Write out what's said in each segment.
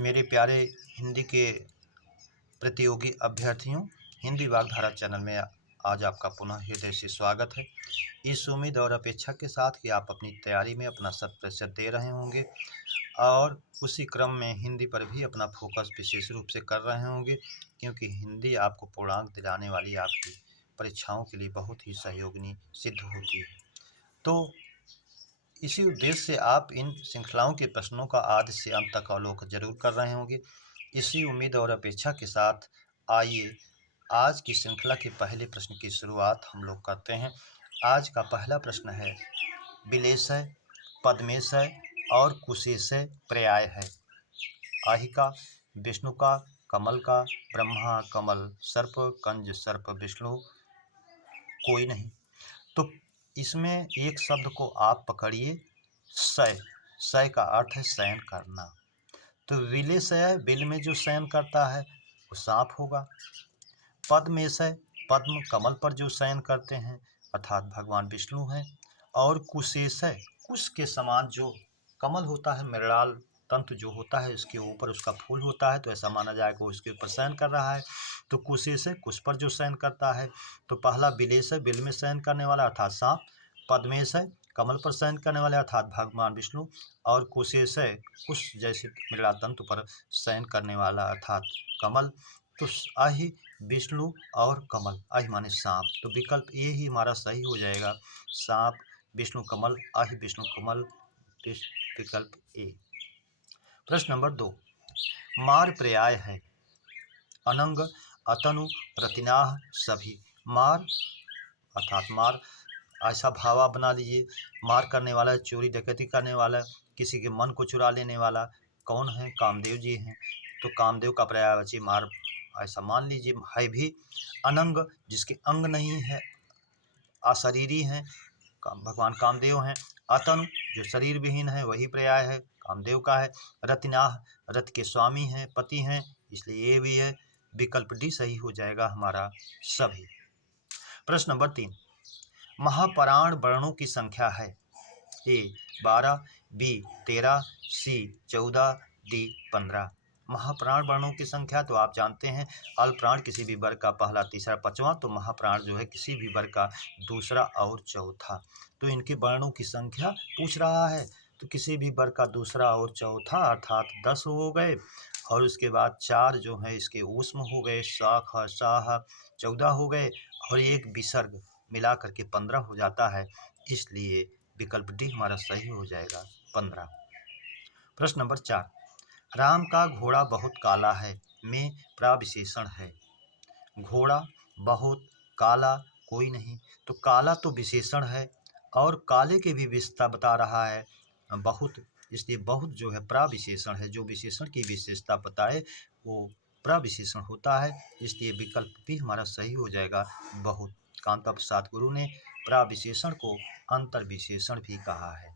मेरे प्यारे हिंदी के प्रतियोगी अभ्यर्थियों, हिंदी वाग्धारा चैनल में आज आपका पुनः हृदय से स्वागत है। इस उम्मीद और अपेक्षा के साथ कि आप अपनी तैयारी में अपना शत प्रतिशत दे रहे होंगे और उसी क्रम में हिंदी पर भी अपना फोकस विशेष रूप से कर रहे होंगे, क्योंकि हिंदी आपको पूर्णांक दिलाने वाली आपकी परीक्षाओं के लिए बहुत ही सहयोगिनी सिद्ध होती है। तो इसी उद्देश्य से आप इन श्रृंखलाओं के प्रश्नों का आदि से अंत तक अवलोकन जरूर कर रहे होंगे। इसी उम्मीद और अपेक्षा के साथ आइए आज की श्रृंखला के पहले प्रश्न की शुरुआत हम लोग करते हैं। आज का पहला प्रश्न है, बिलेशय, पद्मेशय और कुशेशय पर्याय है। आहिका, विष्णु का, कमल का, ब्रह्मा, कमल, सर्प, कंज, सर्प, विष्णु, कोई नहीं। तो इसमें एक शब्द को आप पकड़िए, शय। शय का अर्थ है शयन करना। तो विलेशय, बिल में जो शयन करता है वो सांप होगा। पद्मेशय, पद्म कमल पर जो शयन करते हैं अर्थात भगवान विष्णु हैं। और कुशेशय, कुश के समान जो कमल होता है, मृणाल तंतु जो होता है इसके ऊपर उसका फूल होता है, तो ऐसा माना जाएगा वो इसके ऊपर शयन कर रहा है। तो कुशेशय, कुश पर जो शयन करता है। तो पहला बिलेशय, बिल में शयन करने वाला अर्थात सांप। पद्मेशय, कमल पर शयन करने वाले अर्थात भगवान विष्णु। और कुशेशय, कुश जैसे मृणाल तंतु पर शयन करने वाला अर्थात कमल। तो आहि, विष्णु और कमल, आहि माने सांप। तो विकल्प ए ही हमारा सही हो जाएगा, सांप, विष्णु, कमल, आहि, विष्णु, कमल, विकल्प ए। प्रश्न नंबर 2, मार पर्याय है। अनंग, अतनु, रतिनाह, सभी। मार अर्थात मार, ऐसा भावा बना लीजिए, मार करने वाला, चोरी डकैती करने वाला, किसी के मन को चुरा लेने वाला कौन है? कामदेव जी हैं। तो कामदेव का पर्यायवाची मार ऐसा मान लीजिए है भी। अनंग, जिसके अंग नहीं है, अशरीरी हैं, भगवान कामदेव हैं। अतनु, जो शरीर विहीन है, वही पर्याय है, कामदेव का है। रतिनाह, रथ के स्वामी हैं, पति हैं, इसलिए ये भी है। विकल्प डी सही हो जाएगा हमारा, सभी। प्रश्न नंबर 3, महापराण वर्णों की संख्या है। ए 12, बी 13, सी 14, डी 15। महाप्राण वर्णों की संख्या तो आप जानते हैं, अल्पप्राण किसी भी वर्ग का पहला, तीसरा, पांचवा, तो महाप्राण जो है किसी भी वर्ग का दूसरा और चौथा। तो इनके वर्णों की संख्या पूछ रहा है, तो किसी भी वर्ग का दूसरा और चौथा अर्थात 10 हो गए। और उसके बाद 4 जो है इसके ऊष्म हो गए, शाख, शाह, 14 हो गए, और एक विसर्ग मिला करके 15 हो जाता है, इसलिए विकल्प डी हमारा सही हो जाएगा, 15। प्रश्न नंबर 4, राम का घोड़ा बहुत काला है में प्रविशेषण है। घोड़ा, बहुत, काला, कोई नहीं। तो काला तो विशेषण है और काले के भी विशेषता बता रहा है बहुत, इसलिए बहुत जो है प्रविशेषण है, जो विशेषण की विशेषता बताए वो प्रविशेषण होता है, इसलिए विकल्प भी हमारा सही हो जाएगा, बहुत। कांता प्रसाद गुरु ने प्रविशेषण को अंतर विशेषण भी कहा है।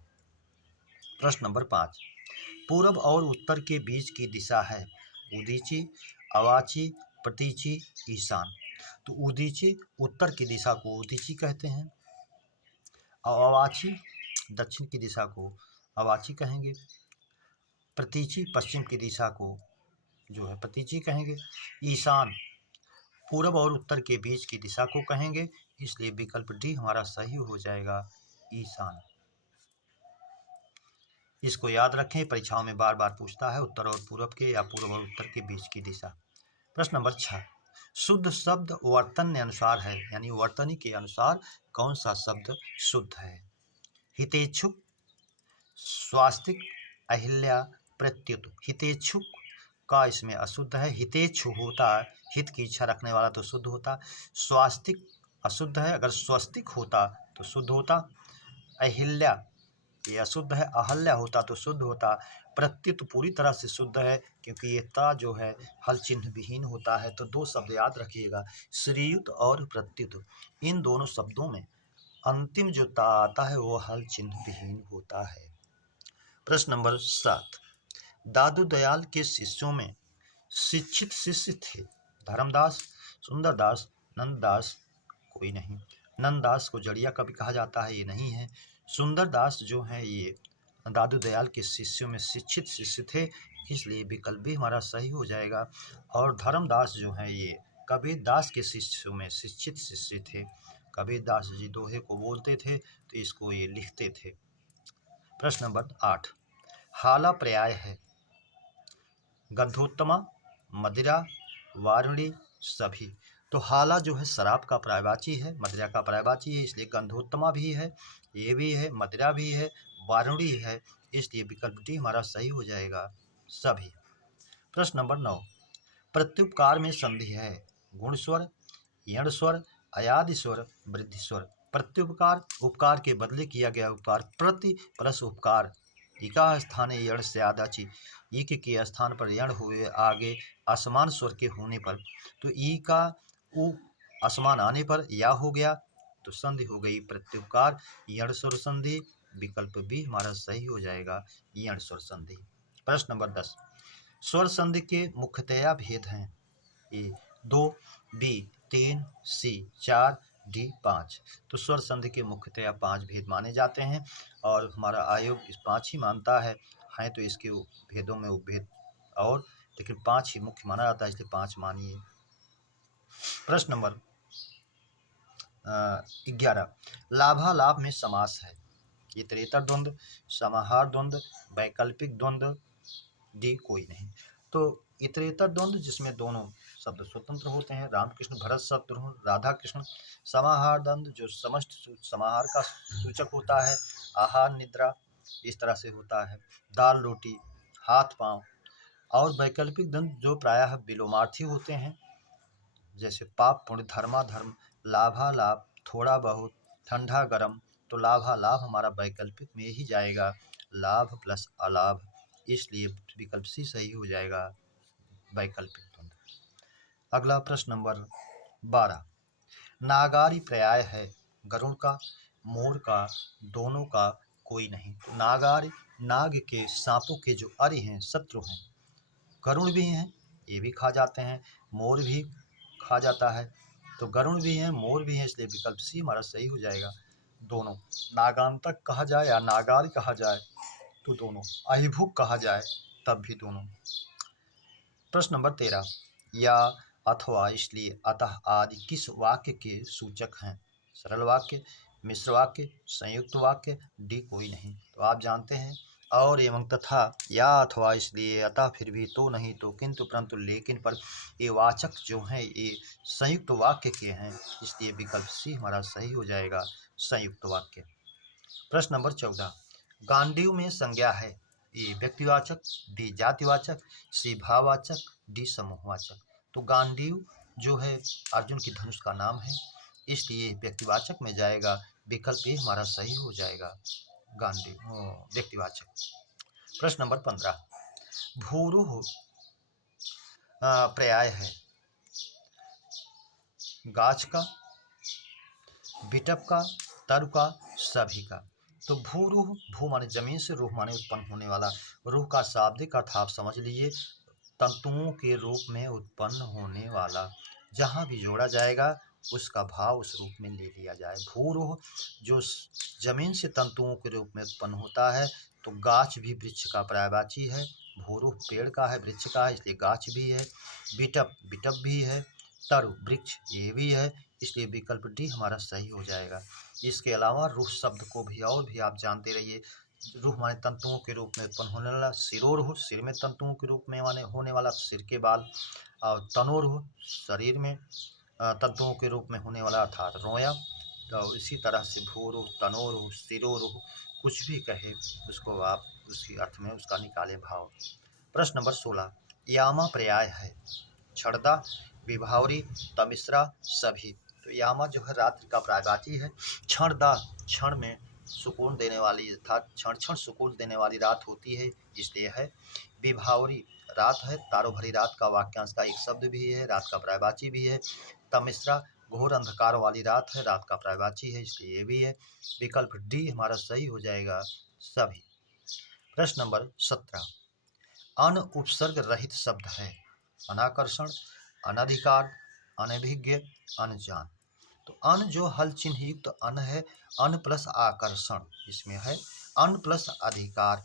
प्रश्न नंबर 5, पूर्व और उत्तर के बीच की दिशा है। उदीची, अवाची, प्रतीची, ईशान। तो उदीची उत्तर की दिशा को उदीची कहते हैं, और अवाची दक्षिण की दिशा को अवाची कहेंगे। प्रतीची पश्चिम की दिशा को जो है प्रतीची कहेंगे। ईशान पूर्व और उत्तर के बीच की दिशा को कहेंगे, इसलिए विकल्प डी हमारा सही हो जाएगा, ईशान। इसको याद रखें, परीक्षाओं में बार बार पूछता है उत्तर और पूर्व के या पूर्व और उत्तर के बीच की दिशा। प्रश्न नंबर 6, शुद्ध शब्द वर्तन्य अनुसार है, यानी वर्तनी के अनुसार कौन सा शब्द शुद्ध है। हितेच्छुक, स्वास्तिक, अहिल्या, प्रत्युत। हितेच्छुक का इसमें अशुद्ध है, हितेच्छु होता है हित की इच्छा रखने वाला तो शुद्ध होता। स्वास्तिक अशुद्ध है, अगर स्वस्तिक होता तो शुद्ध होता। अहिल्या ये अशुद्ध है, अहल्या होता तो शुद्ध होता। प्रत्युत पूरी तरह से शुद्ध है, क्योंकि ये ता जो है हल चिन्ह विहीन होता है। तो 2 शब्द याद रखिएगा, श्रीयुत और प्रत्युत। इन दोनों शब्दों में अंतिम जो ता आता है वो हल चिन्ह विहीन होता है। प्रश्न नंबर 7, दादू दयाल के शिष्यों में शिक्षित शिष्य थे। धर्मदास, सुंदरदास, नंददास, कोई नहीं। नंददास को जड़िया कवि कहा जाता है, ये नहीं है। सुंदरदास जो है ये दादू दयाल के शिष्यों में शिक्षित शिष्य थे, इसलिए विकल्प भी हमारा सही हो जाएगा। और धर्मदास जो हैं ये कबीर दास के शिष्यों में शिक्षित शिष्य थे। कबीर दास जी दोहे को बोलते थे तो इसको ये लिखते थे। प्रश्न नंबर 8, हाला पर्याय है गंधोत्तमा, मदिरा, वारुणी, सभी। तो हाला जो है शराब का पर्यायवाची है, मदिरा का पर्यायवाची है, इसलिए गंधोत्तमा भी है, ये भी है, मदिरा भी है, वारुणी है, इसलिए विकल्प डी हमारा सही हो जाएगा, सभी। प्रश्न नंबर 9, प्रत्युपकार में संधि है गुण स्वर, यण स्वर, अयादि स्वर, वृद्धि स्वर। प्रत्युपकार उपकार के बदले किया गया उपकार, प्रति प्लस उपकार, इका स्थान यण से आदाची, इक के स्थान पर यण हुए आगे असमान स्वर के होने पर, तो ई का उ असमान आने पर या हो गया तो संधि हो गई प्रत्युपकार, यण स्वर संधि, विकल्प बी हमारा सही हो जाएगा, यण स्वर संधि। प्रश्न नंबर 10, स्वर संधि के मुख्यतया भेद हैं, ए 2, बी 3, सी 4, डी 5। तो स्वर संधि के मुख्यतया 5 भेद माने जाते हैं और हमारा आयोग इस 5 ही मानता है तो इसके भेदों में उपभेद और, लेकिन 5 ही मुख्य माना जाता है, इसलिए 5 मानिए। प्रश्न नंबर 11, लाभालाभ में समास है, इतरेतर द्वंद्व, समाहार द्वंद्व, वैकल्पिक द्वंद्व, डी कोई नहीं। तो इतरेतर द्वंद्व जिसमें दोनों शब्द स्वतंत्र होते हैं, रामकृष्ण भरत शत्रुघ्न, राधा कृष्ण। समाहार द्वंद्व जो समष्ट समाहार का सूचक होता है, आहार निद्रा, इस तरह से होता है, दाल रोटी, हाथ पांव। और वैकल्पिक द्वंद्व जो प्रायः विलोमार्थी होते हैं, जैसे पाप पुण्य, धर्माधर्म, लाभालाभ, थोड़ा बहुत, ठंडा गर्म। तो लाभालाभ हमारा वैकल्पिक में ही जाएगा, लाभ प्लस अलाभ, इसलिए विकल्प सी सही हो जाएगा, वैकल्पिक द्वंद्व। अगला प्रश्न नंबर 12, नागारी पर्याय है गरुड़ का, मोर का, दोनों का, कोई नहीं। तो नागारी नाग के सांपों के जो अरि हैं, शत्रु हैं, गरुड़ भी हैं, ये भी खा जाते हैं, मोर भी खा जाता है, तो गरुड़ भी हैं, मोर भी हैं, इसलिए विकल्प सी हमारा सही हो जाएगा, दोनों। नागांतक कहा जाए या नागारी कहा जाए तो दोनों, अहिभुक कहा जाए तब भी दोनों। प्रश्न नंबर 13, या अथवा इसलिए अतः आदि किस वाक्य के सूचक हैं, सरल वाक्य, मिश्र वाक्य, संयुक्त वाक्य, डी कोई नहीं। तो आप जानते हैं और एवं तथा, या अथवा इसलिए, अतः फिर भी, तो नहीं तो, किंतु परंतु लेकिन पर, ये वाचक जो हैं ये संयुक्त वाक्य के हैं, इसलिए विकल्प सी हमारा सही हो जाएगा, संयुक्त वाक्य। प्रश्न नंबर 14, गांडीव में संज्ञा है, ए व्यक्तिवाचक, बी जातिवाचक, सी भाववाचक, डी समूहवाचक। तो गांडीव जो है अर्जुन की धनुष का नाम है, इसलिए व्यक्तिवाचक में जाएगा, विकल्प ए हमारा सही हो जाएगा, गांडीव व्यक्तिवाचक। प्रश्न नंबर 15, भूरुह पर्याय है गाछ का, बिटप का, तरु का, सभी का। तो भूरुह, भू माने जमीन से, रूह माने उत्पन्न होने वाला, रूह का शाब्दिक अर्थ आप समझ लीजिए, तंतुओं के रूप में उत्पन्न होने वाला, जहाँ भी जोड़ा जाएगा उसका भाव उस रूप में ले लिया जाए। भूरुह जो जमीन से तंतुओं के रूप में उत्पन्न होता है, तो गाछ भी वृक्ष का पर्यायवाची है, भूरुह पेड़ का है, वृक्ष का है, इसलिए गाछ भी है, बिटप बिटप भी है, तरु वृक्ष ये भी है, इसलिए विकल्प डी हमारा सही हो जाएगा। इसके अलावा रूह शब्द को भी और भी आप जानते रहिए, रूह माने तंतुओं के रूप में उत्पन्न होने वाला, सिरोरूह सिर में तंतुओं के रूप में माने होने वाला, सिर के बाल, और तनोरूह शरीर में तंतुओं के रूप में होने वाला अर्थात रोया। तो इसी तरह से भूरूह, तनोरूह, सिरोरूह, कुछ भी कहे उसको आप उसी अर्थ में उसका निकालें भाव। प्रश्न नंबर 16, यामा पर्याय है छड़दा, विभावरी, तमिश्रा, सभी। तो यामा जो है रात्रि का पर्यायवाची है, क्षणदा क्षण में सुकून देने वाली अर्थात क्षण क्षण सुकून देने वाली रात होती है, इसलिए है। विभावरी रात है, तारो भरी रात का वाक्यांश का एक शब्द भी है, रात का पर्यायवाची भी है। तमिश्रा घोर अंधकार वाली रात है, रात का पर्यायवाची है, इसलिए ये भी है, विकल्प डी हमारा सही हो जाएगा, सभी। प्रश्न नंबर 17, अन उपसर्ग रहित शब्द है अनाकर्षण, अनधिकार, अनभिज्ञ, अनजान। तो अन जो हल चिन्ह युक्त अन है, अन प्लस आकर्षण इसमें है, अन प्लस अधिकार,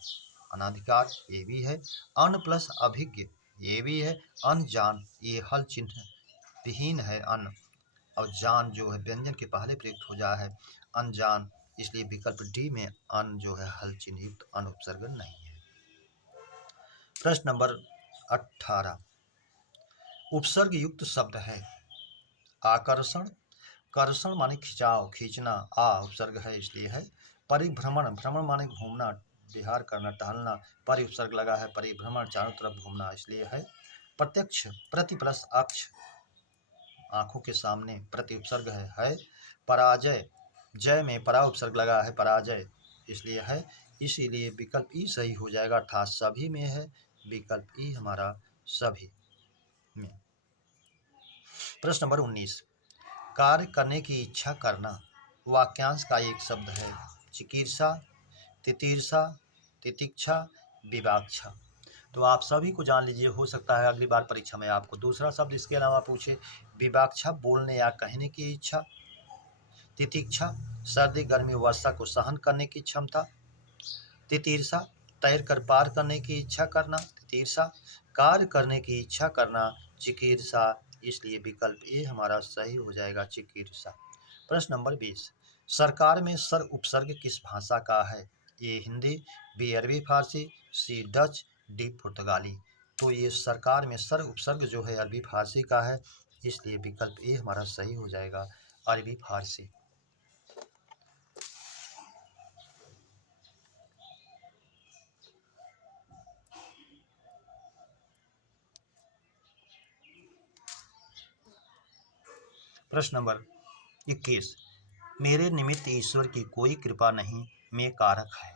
अनाधिकार ये भी है। अन प्लस अभिज्ञ ये भी है। अनजान ये हल चिन्ह विहीन है अन, और जान जो है व्यंजन के पहले प्रयुक्त हो जाए है अनजान, इसलिए विकल्प डी में अन जो है हल चिन्ह युक्त अन उपसर्ग नहीं है। प्रश्न नंबर 18, उपसर्ग युक्त शब्द है आकर्षण, कर्षण माने खिंचाव खींचना, आ उपसर्ग है इसलिए है। परिभ्रमण, भ्रमण माने घूमना विहार करना टहलना, परि उपसर्ग लगा है परिभ्रमण चारों तरफ घूमना इसलिए है। प्रत्यक्ष, प्रति प्लस अक्ष आंखों के सामने प्रति उपसर्ग है। पराजय, जय में परा उपसर्ग लगा है पराजय इसलिए है। इसीलिए विकल्प ई सही हो जाएगा, अर्थात सभी में है, विकल्प ई हमारा सभी में। प्रश्न नंबर 19, कार्य करने की इच्छा करना वाक्यांश का एक शब्द है चिकीर्षा, तितीर्षा, तितिक्षा, विवाक्षा। तो आप सभी को जान लीजिए, हो सकता है अगली बार परीक्षा में आपको दूसरा शब्द इसके अलावा पूछे। विवाक्षा बोलने या कहने की इच्छा, तितिक्षा सर्दी गर्मी वर्षा को सहन करने की क्षमता, तितीर्षा तैर कर पार करने की इच्छा करना, तितीर्षा कार्य करने की इच्छा करना, चिकीर्षा, इसलिए विकल्प ए हमारा सही हो जाएगा चिकीर्षा। प्रश्न नंबर 20, सरकार में सर उपसर्ग किस भाषा का है? ए हिंदी, बी अरबी फारसी, सी डच, डी पुर्तगाली। तो ये सरकार में सर उपसर्ग जो है अरबी फारसी का है, इसलिए विकल्प ए हमारा सही हो जाएगा अरबी फारसी। प्रश्न नंबर 21, मेरे निमित्त ईश्वर की कोई कृपा नहीं में कारक है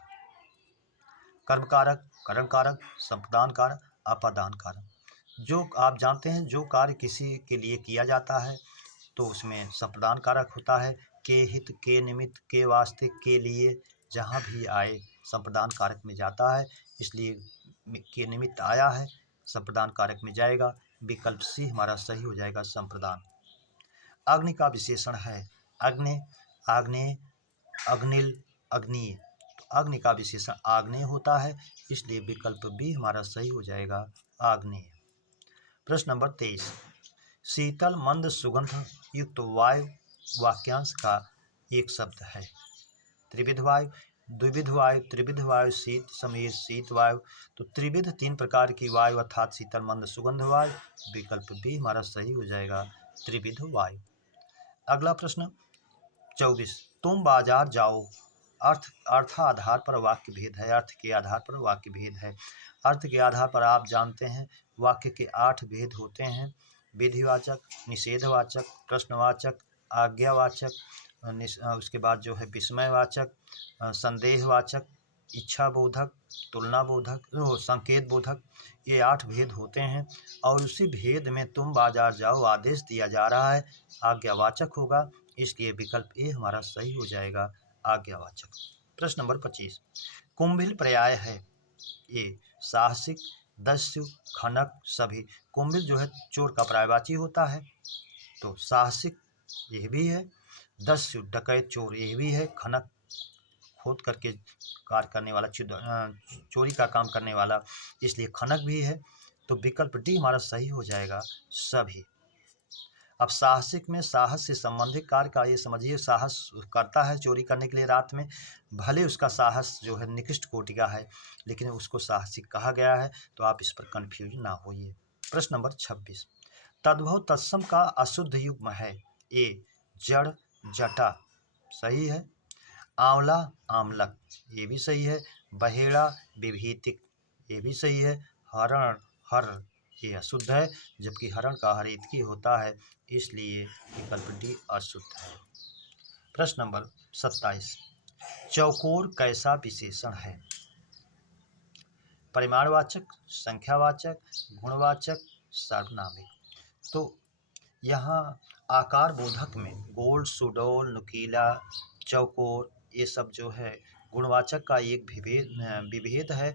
कर्म कारक, करण कारक, संप्रदान कारक, अपादान कारक। जो आप जानते हैं जो कार्य किसी के लिए किया जाता है तो उसमें संप्रदान कारक होता है, के हित, के निमित्त, के वास्ते, के लिए, जहाँ भी आए संप्रदान कारक में जाता है, इसलिए के निमित्त आया है संप्रदान कारक में जाएगा, विकल्प सी हमारा सही हो जाएगा संप्रदान। अग्नि का विशेषण है अग्नि, आग्नेय, अग्निल, अग्नीय। तो अग्नि का विशेषण आग्नेय होता है, इसलिए विकल्प बी हमारा सही हो जाएगा आग्नेय। प्रश्न नंबर 23, शीतल मंद सुगंध युक्त वायु वाक्यांश का एक शब्द है त्रिविध वायु, द्विविध वायु, त्रिविध वायु, शीत समीर, शीत वायु। तो त्रिविध तीन प्रकार की वायु अर्थात शीतल मंद सुगंध वायु, विकल्प बी हमारा सही हो जाएगा त्रिविध वायु। अगला प्रश्न 24, तुम बाजार जाओ अर्थ आधार पर वाक्य भेद है, अर्थ के आधार पर वाक्य भेद है। अर्थ के आधार पर आप जानते हैं वाक्य के 8 भेद होते हैं, विधिवाचक, निषेधवाचक, प्रश्नवाचक, आज्ञावाचक, उसके बाद जो है विस्मयवाचक, संदेहवाचक, इच्छाबोधक, तुलनाबोधक, संकेत बोधक, ये 8 भेद होते हैं। और उसी भेद में तुम बाजार जाओ आदेश दिया जा रहा है, आज्ञावाचक होगा, इसलिए विकल्प ए हमारा सही हो जाएगा आज्ञावाचक। प्रश्न नंबर 25, कुंभिल पर्याय है ए साहसिक, दस्यु, खनक, सभी। कुंभिल जो है चोर का पर्यायवाची होता है, तो साहसिक यह भी है, दस्यु डकैत चोर यह भी है, खनक खोद करके कार्य करने वाला चोरी का काम करने वाला, इसलिए खनक भी है, तो विकल्प डी हमारा सही हो जाएगा सभी। अब साहसिक में साहस से संबंधित कार्य का ये समझिए, साहस करता है चोरी करने के लिए रात में, भले उसका साहस जो है निकृष्ट कोटि का है, लेकिन उसको साहसिक कहा गया है, तो आप इस पर कन्फ्यूज ना होइए। प्रश्न नंबर 26, तद्भव तत्सम का अशुद्ध युग्म है ए जड़, जटा, सही है। आंवला, आमलक, ये भी सही है। बहेड़ा, विभीतिक, ये भी सही है। हरण, हर, ये अशुद्ध है, जबकि हरण का हरेतकी होता है, इसलिए विकल्प डी अशुद्ध है। प्रश्न नंबर 27, चौकोर कैसा विशेषण है? परिमाणवाचक, संख्यावाचक, गुणवाचक, सर्वनामिक। तो यहाँ आकार बोधक में गोल, सुडौल, नुकीला, चौकोर, ये सब जो है गुणवाचक का एक विभेद है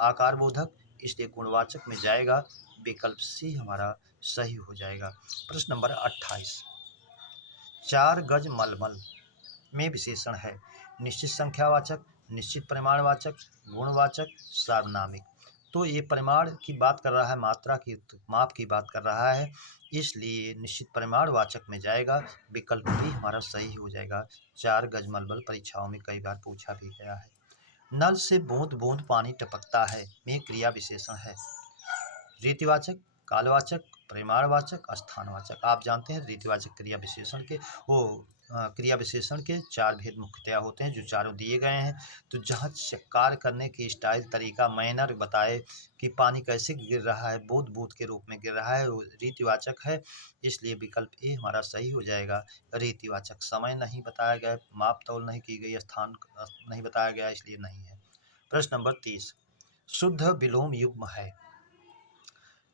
आकार बोधक, इसलिए गुणवाचक में जाएगा, विकल्प सी हमारा सही हो जाएगा। प्रश्न नंबर 28, 4 गज मलमल में विशेषण है निश्चित संख्यावाचक, निश्चित परिमाणवाचक, गुणवाचक, सार्वनामिक। तो ये परिमाण की बात कर रहा है, मात्रा की, माप की बात कर रहा है, इसलिए निश्चित परिमाणवाचक में जाएगा। विकल्प भी हमारा सही हो जाएगा। 4 गजमलबल परीक्षाओं में कई बार पूछा भी गया है। नल से बूंद बूंद पानी टपकता है में क्रिया विशेषण है। रीतिवाचक, कालवाचक, परिमाणवाचक, स्थानवाचक। आप जानते हैं रीतिवाचक क्रिया विशेषण के क्रिया विशेषण के 4 भेद मुख्यतया होते हैं, जो चारों दिए गए हैं। तो जहाँ कार्य करने की स्टाइल, तरीका, मैनर बताए कि पानी कैसे गिर रहा है, बूंद बूंद के रूप में गिर रहा है, वो रीतिवाचक है, इसलिए विकल्प ए हमारा सही हो जाएगा। रीतिवाचक, समय नहीं बताया गया, माप तौल नहीं की गई, स्थान नहीं बताया गया, इसलिए नहीं है। प्रश्न नंबर 30, शुद्ध विलोम युग्म है।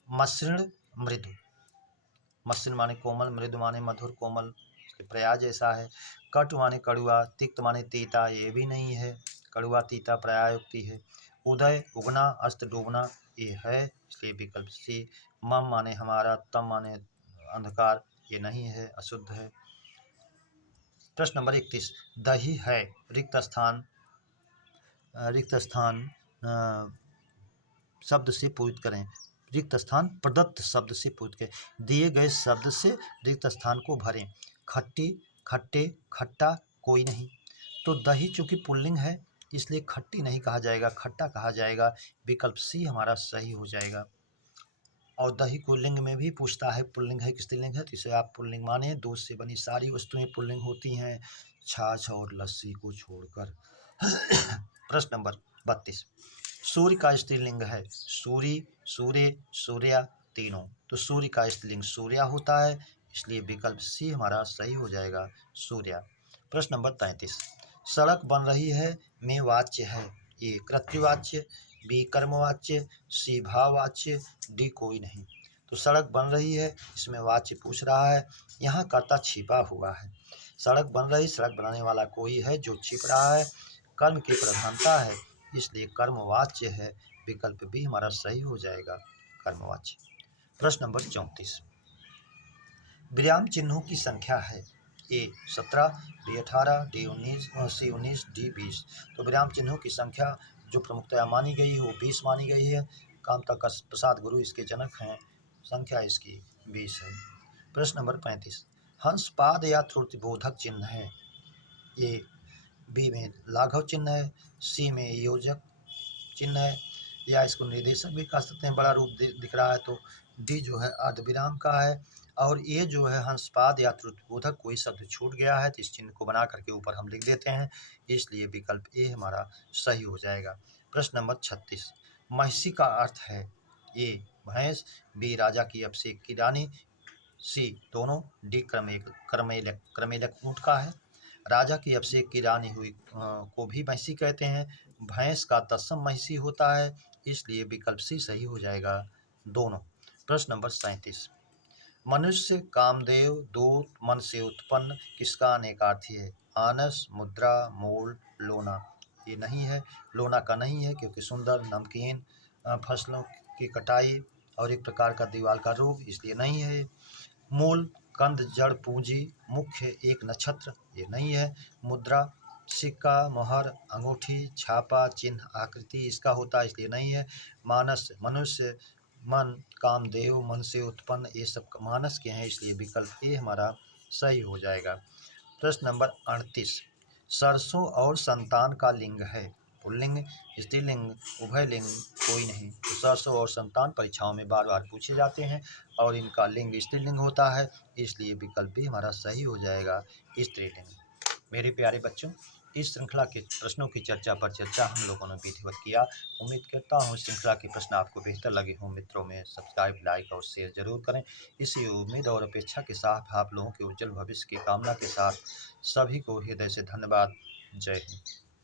मसृण, मृदु। मसृण माने कोमल, मृदु माने मधुर, कोमल, प्रयाज ऐसा है। कटु माने कड़ुआ, तिक्त माने तीता, ये भी नहीं है, कड़ुआ तीता पर्यायोक्ति है। उदय, उगना, अस्त, डूबना, ये है, इसलिए विकल्प सी। मम माने हमारा, तम माने अंधकार, ये नहीं है, अशुद्ध है। प्रश्न नंबर 31, दही है, रिक्त स्थान शब्द से पूरित करें। रिक्त स्थान प्रदत्त शब्द से पूरित करें। दिए गए शब्द से रिक्त स्थान को भरें। खट्टी, खट्टे, खट्टा, कोई नहीं। तो दही चूंकि पुल्लिंग है, इसलिए खट्टी नहीं कहा जाएगा, खट्टा कहा जाएगा। विकल्प सी हमारा सही हो जाएगा। और दही को लिंग में भी पूछता है, पुल्लिंग है कि स्त्रीलिंग है, तो इसे आप पुल्लिंग माने। दूध से बनी सारी वस्तुएं पुल्लिंग होती हैं, छाछ और लस्सी को छोड़कर। प्रश्न नंबर 32, सूर्य का स्त्रीलिंग है। सूरी, सूर्य, सूर्या, तीनों। तो सूर्य का स्त्रीलिंग सूर्या होता है, इसलिए विकल्प सी हमारा सही हो जाएगा, सूर्या। प्रश्न नंबर 33, सड़क बन रही है में वाच्य है। ए कृत्यवाच्य, बी कर्मवाच्य, सी भाववाच्य, डी कोई नहीं। तो सड़क बन रही है, इसमें वाच्य पूछ रहा है, यहाँ कर्ता छिपा हुआ है। सड़क बन रही, सड़क बनाने वाला कोई है जो छिप रहा है, कर्म की प्रधानता है, इसलिए कर्मवाच्य है। विकल्प बी हमारा सही हो जाएगा, कर्मवाच्य। प्रश्न नंबर 34, विराम चिन्हों की संख्या है। ए 17, बी 18, डी 19, सी 19, डी 20। तो विराम चिन्हों की संख्या जो प्रमुखतया मानी गई है वो 20 मानी गई है। कामता प्रसाद गुरु इसके जनक हैं, संख्या इसकी 20 है। प्रश्न नंबर 35, हंस पाद या त्रुटिबोधक चिन्ह है। ए बी में लाघव चिन्ह है, सी में योजक चिन्ह है, या इसको निर्देशक भी कह सकते हैं, बड़ा रूप दिख रहा है। तो डी जो है अर्धविराम का है, और ये जो है हंसपाद या त्रुटिबोधक, कोई शब्द छूट गया है तो इस चिन्ह को बना करके ऊपर हम लिख देते हैं, इसलिए विकल्प ए हमारा सही हो जाएगा। प्रश्न नंबर 36, महिषी का अर्थ है। ए भैंस, बी राजा की अभिषेक की रानी, सी दोनों, डी क्रमेलक ऊँट का है। राजा की अभिषेक की रानी हुई को भी महिषी कहते हैं। भैंस का तत्सम महिषी होता है, इसलिए विकल्प सी सही हो जाएगा, दोनों। प्रश्न नंबर 37, मनुष्य, कामदेव, दूत, मन से उत्पन्न किसका अनेकार्थी है। आनस, मुद्रा, मूल, लोना। ये नहीं है, लोना का नहीं है, क्योंकि सुंदर, नमकीन, फसलों की कटाई और एक प्रकार का दीवार का रूप, इसलिए नहीं है। मूल, कंद, जड़, पूंजी, मुख्य, एक नक्षत्र, ये नहीं है। मुद्रा, सिक्का, मोहर, अंगूठी, छापा, चिन्ह, आकृति, इसका होता है, इसलिए नहीं है। मानस, मनुष्य, मन, कामदेव, मन से उत्पन्न, ये सब मानस के हैं, इसलिए विकल्प ए हमारा सही हो जाएगा। प्रश्न नंबर 38, सरसों और संतान का लिंग है। पुल्लिंग, स्त्रीलिंग, उभयलिंग, कोई नहीं। तो सरसों और संतान परीक्षाओं में बार बार पूछे जाते हैं, और इनका लिंग स्त्रीलिंग होता है, इसलिए विकल्प भी हमारा सही हो जाएगा, स्त्रीलिंग। मेरे प्यारे बच्चों, इस श्रृंखला के प्रश्नों की चर्चा पर चर्चा हम लोगों ने विधिवत किया। उम्मीद करता हूँ इस श्रृंखला के प्रश्न आपको बेहतर लगे हों। मित्रों में सब्सक्राइब, लाइक और शेयर जरूर करें। इसी उम्मीद और अपेक्षा के साथ, आप लोगों के उज्जवल भविष्य की कामना के साथ, सभी को हृदय से धन्यवाद। जय हिंद।